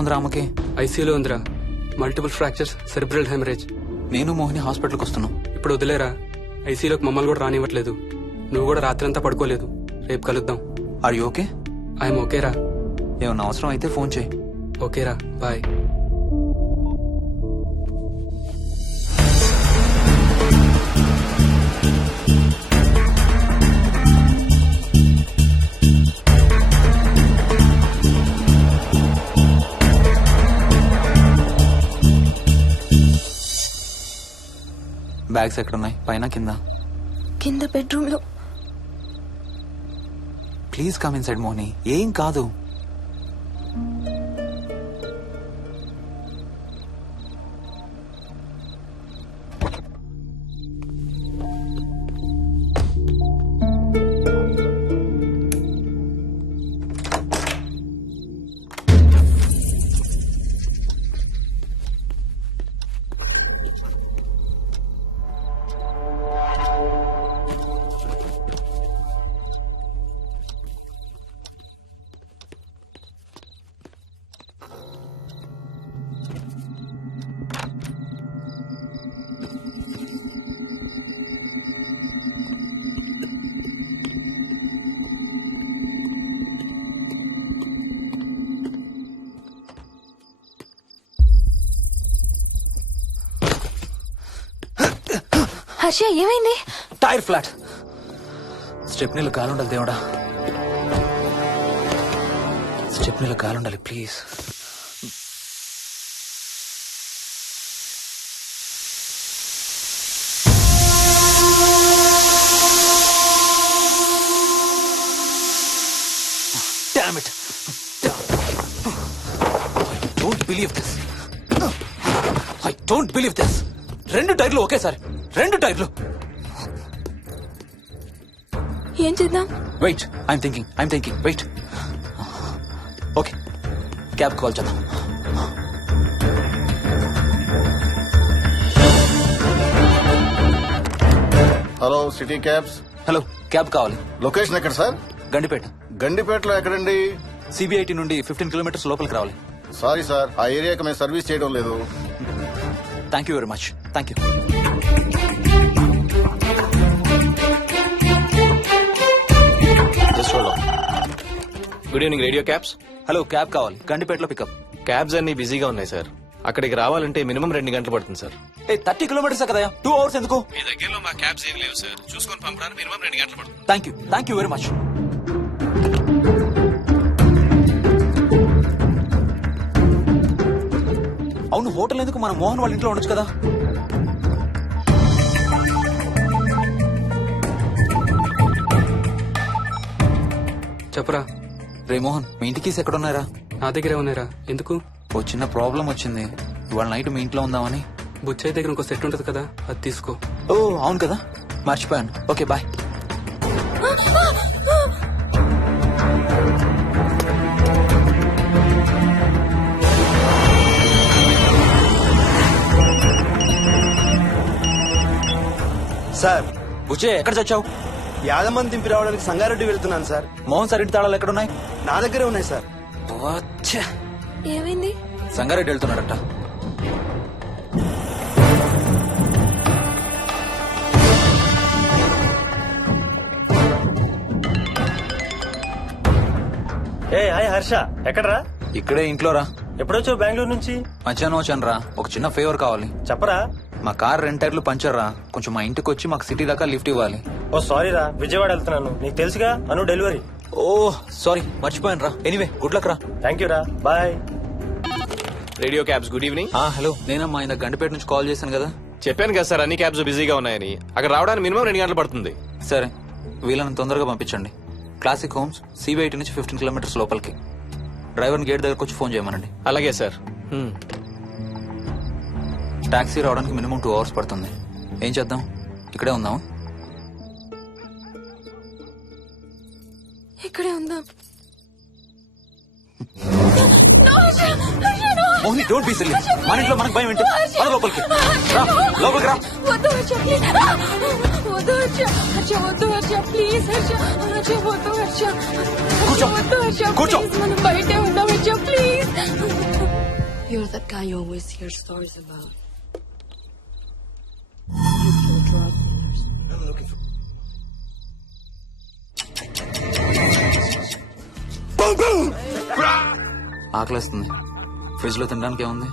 ఉందిరా ఆమెకి? ఐసీయూలో ఉందిరా. Multiple fractures, cerebral haemorrhage. నేను మోహిని హాస్పిటల్కి వస్తున్నాం. ఇప్పుడు వదిలేరా, ఐసీయూలోకి మమ్మల్ని కూడా రానివ్వట్లేదు. నువ్వు కూడా రాత్రంతా పడుకోలేదు. రేపు కలుద్దాం. Are you okay? ఐఎమ్ ఓకేరా. ఏమన్నా అవసరం అయితే ఫోన్ చేయి. ఓకేరా, బాయ్. బ్యాగ్స్ ఎక్కడున్నాయి? పైన కింద? కింద బెడ్రూమ్ లో. Please come inside Mohini, ఏం కాదు. హర్ష ఏమైంది? Tyre flat. స్టెప్నీలో కాలుండాలి దేవుడా, స్టెప్నీలో కాలుండాలి please. Damn it. I don't believe this. రెండు టైర్లు ఒకేసారి, రెండు టైర్లు. ఏం చేద్దాం? Wait, I'm thinking. Wait. Okay, cab call చేద్దాం. Hello, city cabs. Hello, cab కావాలి. లొకేషన్ ఎక్కడ సార్? గండిపేట. గండిపేటలో ఎక్కడండి? సిబిఐటి నుండి 15 కిలోమీటర్స్ లోపలికి రావాలి. సారీ సార్, ఆ ఏరియాకి మేము సర్వీస్ చేయడం లేదు. Thank you very much. Thank you. Good evening radio cabs. Hello, cab కావాలి. గండిపేటలో పికప్. క్యాబ్స్ అన్ని బిజీగా ఉన్నాయి సార్. అక్కడికి రావాలంటే మినిమం 2 గంటలు పడుతుంది సార్. 30 కిలోమీటర్స్ కదా, 2 అవర్స్ ఎందుకు? మీ దగ్గరలో మా క్యాబ్స్ ఏం లేవు సార్. చూసుకొని పంపడానికి మినిమం 2 గంటలు పడుతుంది. Thank you very much. అవును, హోటల్ ఎందుకు? మన మోహన్ వాళ్ళ ఇంట్లో ఉండొచ్చు కదా. చెప్పరా. రే మోహన్, మీ ఇంటి కీస్ ఎక్కడ ఉన్నారా? నా దగ్గరే ఉన్నారా. ఎందుకు? ఓ చిన్న ప్రాబ్లం వచ్చింది. ఇవాళ నైట్ మీ ఇంట్లో ఉందామని. బుచ్చయ్య దగ్గర ఇంకో సెట్ ఉంటది కదా, అది తీసుకో. ఓ అవును కదా, మర్చిపోయాను. Okay bye. సార్, బుచ్చే ఎక్కడ చచ్చావు? యాదమ్మని దింపి రావడానికి సంగారెడ్డి వెళ్తున్నాను సార్. మోహన్ సార్ ఇంటి తాళాలు ఎక్కడ ఉన్నాయి? నా దగ్గరే ఉన్నాయి సార్. ఏమైంది? సంగారెడ్డి వెళ్తున్నాడట. ఏ హాయ్ హర్ష, ఎక్కడరా? ఇక్కడే ఇంట్లో రా. ఎప్పుడొచ్చావు బెంగళూరు నుంచి? మధ్యాహ్నం వచ్చాను రా. ఒక చిన్న ఫేవర్ కావాలి. చెప్పరా. మా కార్ 2 టైర్లు పంచర్ రా. కొంచెం మా ఇంటికి వచ్చి మాకు సిటీ దాకా లిఫ్ట్ ఇవ్వాలి. ఓ సారీ రా, విజయవాడ వెళ్తున్నాను. నీకు తెలుసుగా, అను డెలివరీ. ఓ సారీ, మర్చిపోయాను రా. ఎనీవే, గుడ్ లక్ రా. థ్యాంక్ యూ రా, bye. Radio cabs good evening. Hello, నేనమ్మా ఇంత గండిపేట నుంచి కాల్ చేశాను కదా. చెప్పాను కదా సార్, అన్ని క్యాబ్స్ బిజీగా ఉన్నాయని. అక్కడ రావడానికి మినిమం 2 గంటలు పడుతుంది. సరే, వీళ్ళని తొందరగా పంపించండి. క్లాసిక్ హోమ్స్, సిబిఐటి నుంచి 15 కిలోమీటర్స్ లోపలికి. డ్రైవర్ని గేట్ దగ్గరకు వచ్చి ఫోన్ చేయమనండి. అలాగే సార్. టాక్సీ రావడానికి మినిమం 2 అవర్స్ పడుతుంది. ఏం చేద్దాం? ఇక్కడే ఉందాం. ఇక్కడే ఉందాం. Mohini, don't be silly. మన ఇంట్లో మనకు భయం ఏంటి? మన లోపలికి రా, లోపలికి రా. వద్దు హర్ష, ప్లీజ్. వద్దు హర్ష, హర్ష వద్దు హర్ష, ప్లీజ్ హర్ష, హర్ష వద్దు హర్ష, కూర్చో, వద్దు హర్ష, కూర్చో. ప్లీజ్, మనం బయటే ఉందాం Harsha, please. You're that guy you always hear stories about. You kill drug dealers. ఆకలేస్తుంది. ఫ్రిడ్జ్ లో తినడానికి ఏముంది?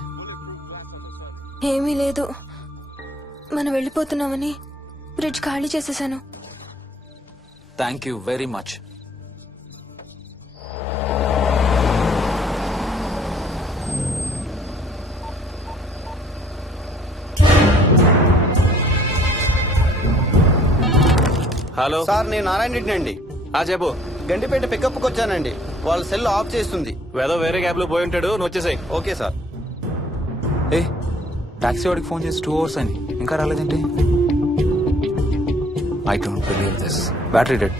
ఏమీ లేదు. మనం వెళ్ళిపోతున్నామని ఫ్రిడ్జ్ ఖాళీ చేసేసాను. Thank you very much. Hello sir నేను నారాయణ రెడ్డి అండి. చెప్పు. గండిపేట పికప్కి వచ్చానండి. వాళ్ళ సెల్ ఆఫ్ చేస్తుంది. వేదో వేరే క్యాబ్ లో పోయి ఉంటాడు, నువ్వు వచ్చేసాయి. Okay sir. ఏ టాక్సీ వాడికి ఫోన్ చేసి 2 hours అని ఇంకా రాలేదేంటి? I don't believe this. Battery dead.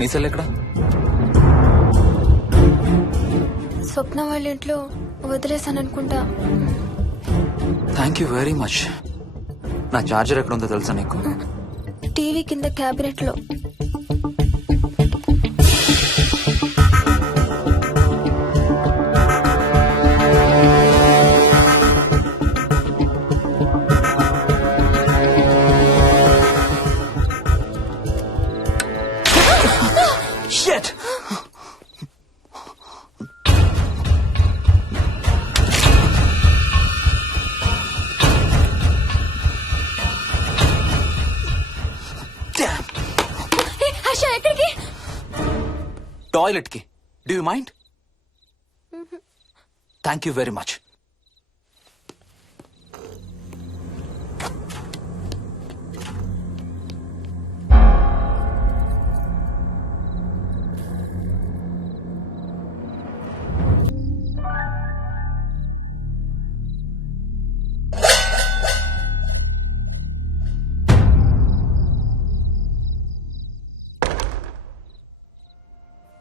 నీ సెల్ ఎక్కడ? స్వప్న వాళ్ళ ఇంట్లో వదిలేసాను అనుకుంటా. Thank you very much. నా చార్జర్ ఎక్కడ ఉందో తెలుసా నీకు? టీవీ కింద క్యాబినెట్ లో. Shit! Damn! హర్ష ఎక్కడికి? టాయిలెట్ కి. Do you mind? Thank you very much.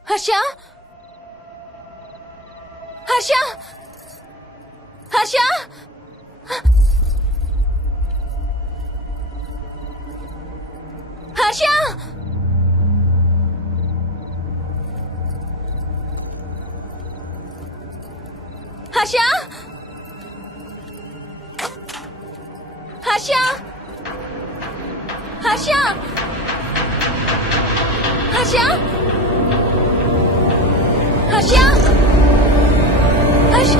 Harsha Harsha Harsha Harsha Harsha Harsha Harsha Harsha Harsha Harsha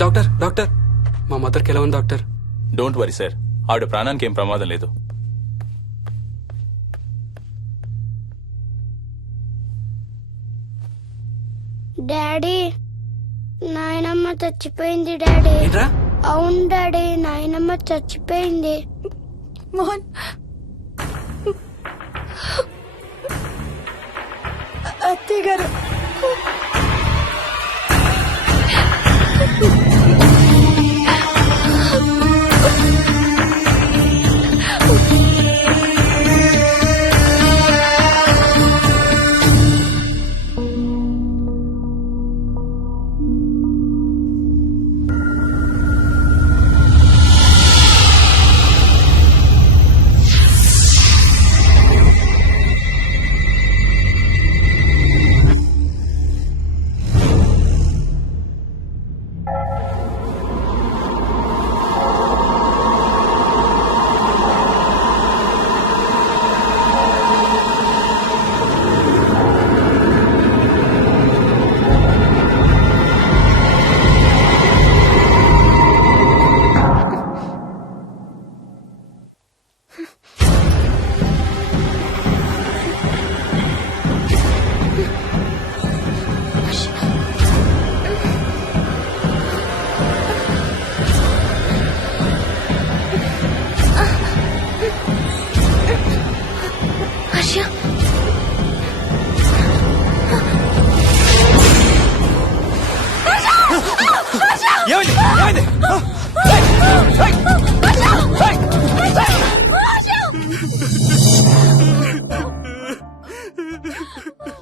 doctor doctor, మా మదర్కి ఎలా ఉంది డాక్టర్? డోంట్ వరీ సార్, ఆవిడ ప్రాణానికి ఏం ప్రమాదం లేదు. డాడీ, నాయనమ్మ చచ్చిపోయింది డాడీ. ఏంట్రా? అవును డాడీ, నాయనమ్మ చచ్చిపోయింది. మోహన్ అత్తయ్య గారు.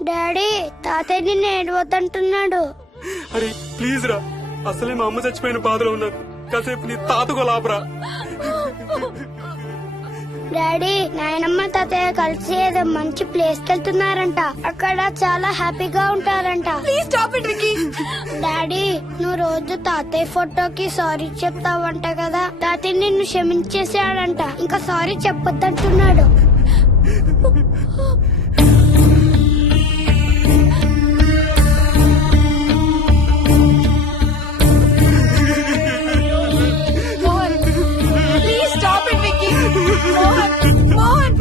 డాడీ తాతయ్య నిన్ను ఏడవద్దంటున్నాడు. అరే ప్లీజ్ రా, అసలే మా అమ్మ చచ్చిపోయిన బాధలో ఉన్నాను. కాసేపు నీ తాతకు లాభరా. డాడీ నాయనమ్మ తాతయ్య కలిసి ఏదో మంచి ప్లేస్ కి వెళ్తున్నారంట. అక్కడ చాలా హ్యాపీగా ఉంటారంట. Please stop it Vicky. Daddy నువ్వు రోజు తాతయ్య ఫోటోకి సారీ చెప్తావంట కదా. తాతయ్య నిన్ను క్షమించేసాడంట. ఇంకా సారీ చెప్పొద్దంటున్నాడు. Mohan please stop it Vicky. Mohan Mohan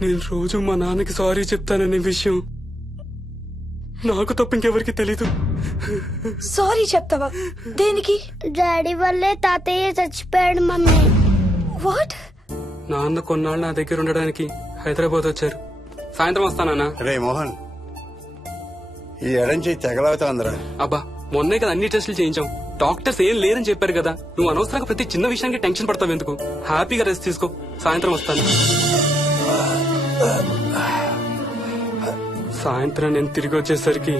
నేను రోజు మా నాన్నకి సారీ చెప్తాననే విషయం నాకు తప్ప ఇంకెవరికి తెలీదు. సారీ చెప్తావా? దేనికి? డాడీ వల్లే తాతయ్య చచ్చిపోయాడు మమ్మీ. వాట్? నాన్న కొన్నాళ్ళు నా దగ్గర ఉండడానికి హైదరాబాద్ వచ్చారు. సాయంత్రం వస్తానా? రే మోహన్, ఈ ఎడంచి తెగలవుతోందిరా. అబ్బా మొన్నే కదా అన్ని టెస్టులు చేయించాం. డాక్టర్స్ ఏం లేరని చెప్పారు కదా. నువ్వు అనవసరంగా ప్రతి చిన్న విషయానికి టెన్షన్ పడతావు ఎందుకు? హ్యాపీగా రెస్ట్ తీసుకో. సాయంత్రం వస్తాను. సాయంత్రం నేను తిరిగి వచ్చేసరికి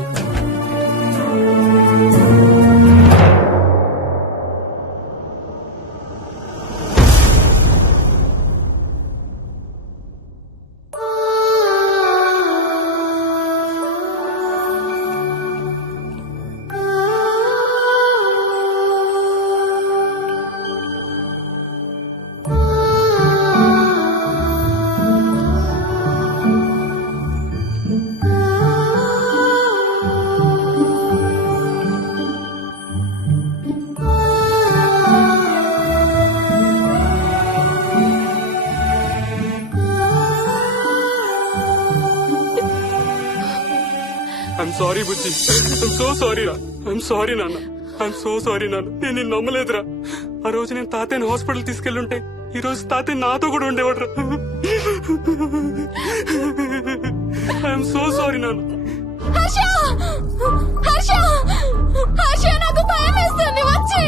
I'm sorry Bujji. I'm so sorry రా. ఐఎమ్ సారీ నాన్న. ఐఎమ్ సో సారీ నాన్న. నేను నిన్ను నమ్మలేదురా. ఆ రోజు నేను తాతయ్యని హాస్పిటల్ తీసుకెళ్లుంటే ఈ రోజు తాతయ్య నాతో కూడా ఉండేవాడు రా. ఐఎమ్ సో సారీ నాన్న. హర్ష హర్ష హర్ష నాకు భయం వేస్తుంది. వచ్చి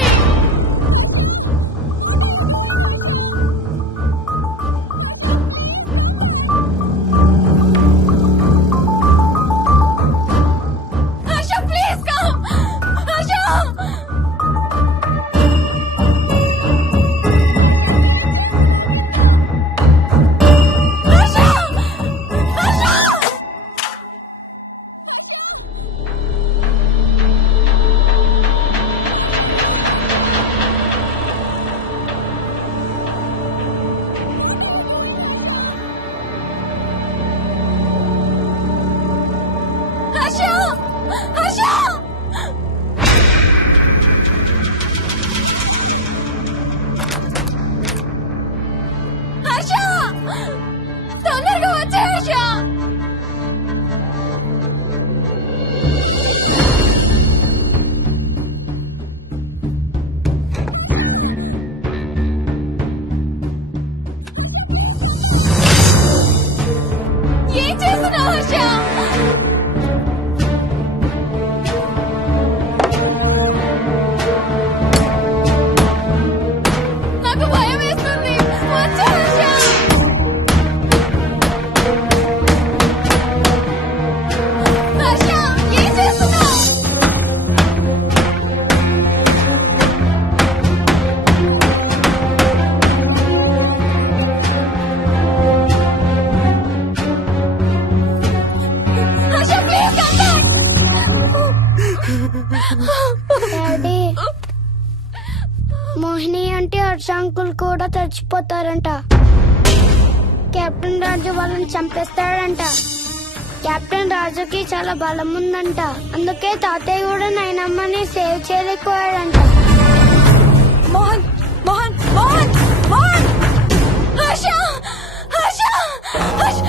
హర్ష ప్లీజ్ కమ్. హర్ష హర్ష హర్ష హర్ష తొందరగా వచ్చే హర్ష. ఏం చేస్తున్నావు హర్ష? నాకు భయం వేస్తుంది. వచ్చే హర్ష. హర్ష ఏం చేస్తున్నావు? Harsha please come daddy Mohini అంటే హర్ష అంకుల్ కూడా చచ్చిపోతారంట. కెప్టెన్ రాజు వాళ్ళని చంపేస్తాడంట. కెప్టెన్ రాజుకి చాలా బలం ఉందంట. అందుకే తాతయ్య కూడా నాయనమ్మని సేవ్ చేయలేకపోయాడంట. మోహన్ మోహన్ మోహన్ మోహన్ హర్ష హర్ష హర్ష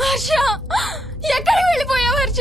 హర్ష ఎక్కడికి వెళ్ళిపోయావు? హర్ష